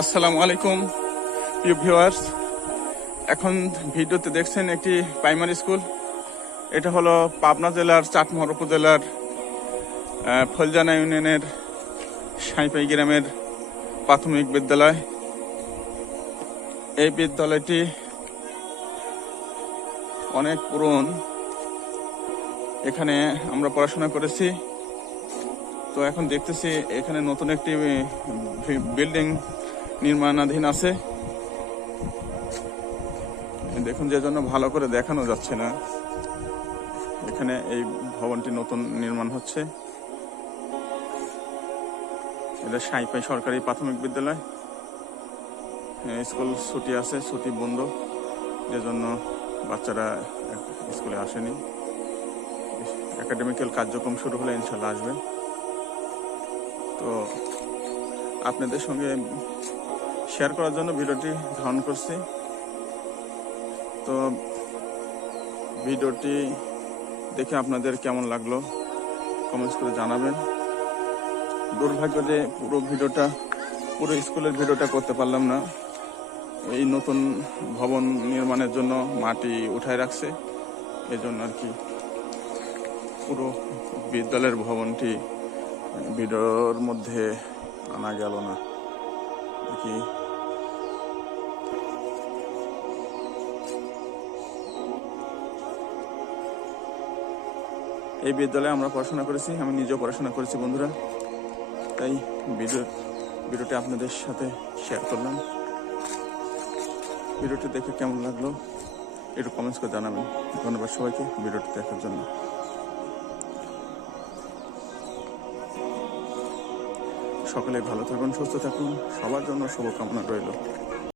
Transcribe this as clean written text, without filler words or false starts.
আসসালামু আলাইকুম প্রিয় ভিউয়ার্স। এখন ভিডিওতে দেখছেন একটি প্রাইমারি স্কুল। এটা হলো পাবনা জেলার চাটমোহর উপজেলার ফলজানা ইউনিয়নের সাঁইপাই গ্রামের প্রাথমিক বিদ্যালয়। এই বিদ্যালয়টি অনেক পুরনো। এখানে আমরা পড়াশোনা করেছি। তো এখন দেখতেছি এখানে নতুন একটি বিল্ডিং নির্মাণাধীন আছে। দেখুন, যে জন্য ভালো করে দেখানো যাচ্ছে না। এখানে এই ভবনটি নতুন নির্মাণ হচ্ছে। এটা সাঁইপাই সরকারি প্রাথমিক বিদ্যালয়। স্কুল ছুটি আছে, ছুটি বন্ধ, যে জন্য বাচ্চারা স্কুলে আসেনি। একাডেমিক্যাল কার্যক্রম শুরু হলে ইনশাল্লাহ আসবে। তো আপনাদের সঙ্গে শেয়ার করার জন্য ভিডিওটি ধারণ করছি। তো ভিডিওটি দেখে আপনাদের কেমন লাগলো কমেন্টস করে জানাবেন। দুর্ভাগ্য যে পুরো স্কুলের ভিডিওটা করতে পারলাম না। এই নতুন ভবন নির্মাণের জন্য মাটি উঠায় রাখছে, এই জন্য আর কি পুরো বিদ্যালয়ের ভবনটি ভিডিওর মধ্যে আনা গেল না আর কি। এই বিদ্যালয়ে আমরা পড়াশোনা করেছি, আমি নিজেও পড়াশোনা করেছি বন্ধুরা। তাই ভিডিওটি আপনাদের সাথে শেয়ার করলাম। ভিডিওটি দেখে কেমন লাগলো একটু কমেন্টস করে জানাবেন। ধন্যবাদ সবাইকে ভিডিওটি দেখার জন্য। সকলে ভালো থাকুন, সুস্থ থাকুন, সবার জন্য শুভকামনা রইল।